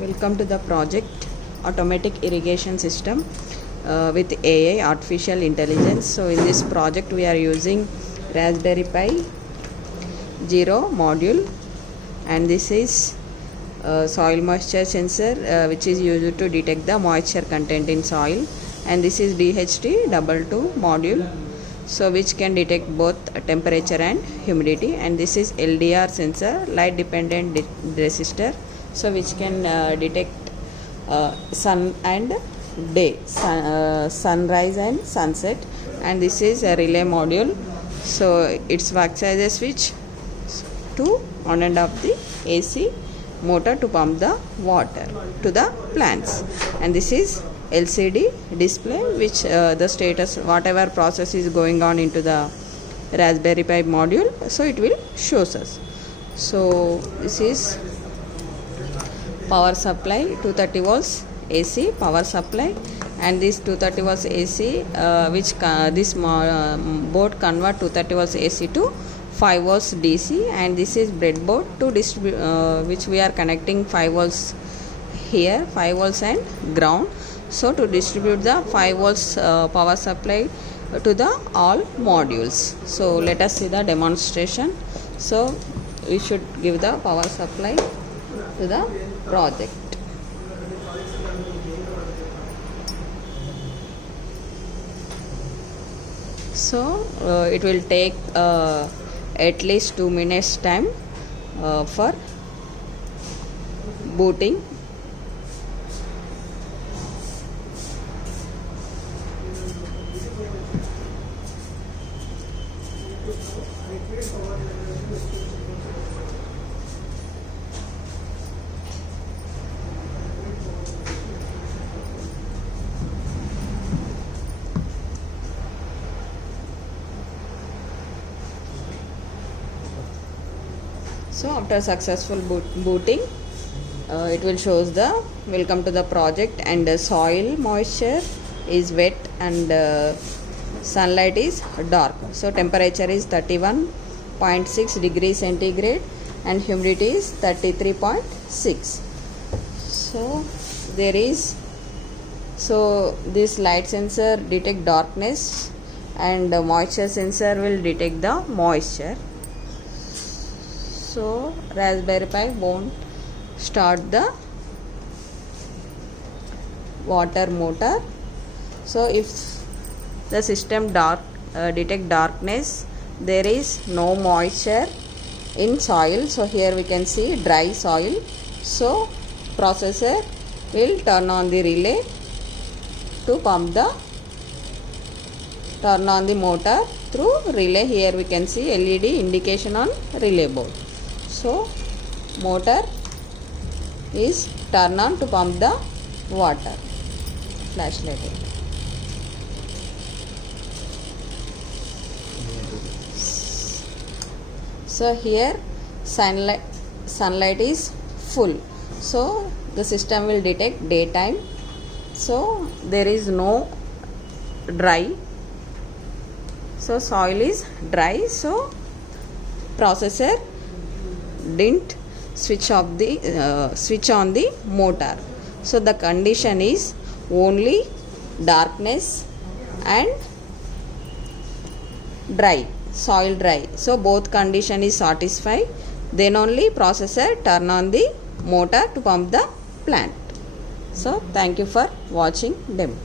Welcome to the project Automatic Irrigation System with AI, Artificial Intelligence. So in this project we are using Raspberry Pi Zero module, and this is soil moisture sensor which is used to detect the moisture content in soil, and this is DHT22 module, so which can detect both temperature and humidity, and this is LDR sensor, light dependent resistor, so which can detect sun and day, sunrise and sunset, and this is a relay module, so it works as a switch to on and off the AC motor to pump the water to the plants, and this is LCD display which the status whatever process is going on into the Raspberry Pi module, so it will shows us. So this is power supply, 230 volts AC power supply, and this 230 volts AC which this board convert 230 volts AC to 5 volts DC, and this is breadboard to distribute which we are connecting 5 volts here, 5 volts and ground, so to distribute the 5 volts power supply to the all modules. So let us see the demonstration. So we should give the power supply to the project. So it will take at least 2 minutes time for booting. So after successful booting, it will shows the welcome to the project, and the soil moisture is wet and sunlight is dark. So temperature is 31.6 degrees centigrade and humidity is 33.6. So there is, so this light sensor detect darkness, and the moisture sensor will detect the moisture. So Raspberry Pi won't start the water motor. So if the system detect darkness, there is no moisture in soil, so here we can see dry soil, so processor will turn on the relay to turn on the motor through relay. Here we can see LED indication on relay board. So motor is turn on to pump the water. Flashlight. So here sunlight is full, so the system will detect daytime, so there is no dry, so soil is dry, so processor didn't switch on the motor. So the condition is only darkness and dry, soil dry, so both condition is satisfied, then only processor turn on the motor to pump the plant. So thank you for watching demo.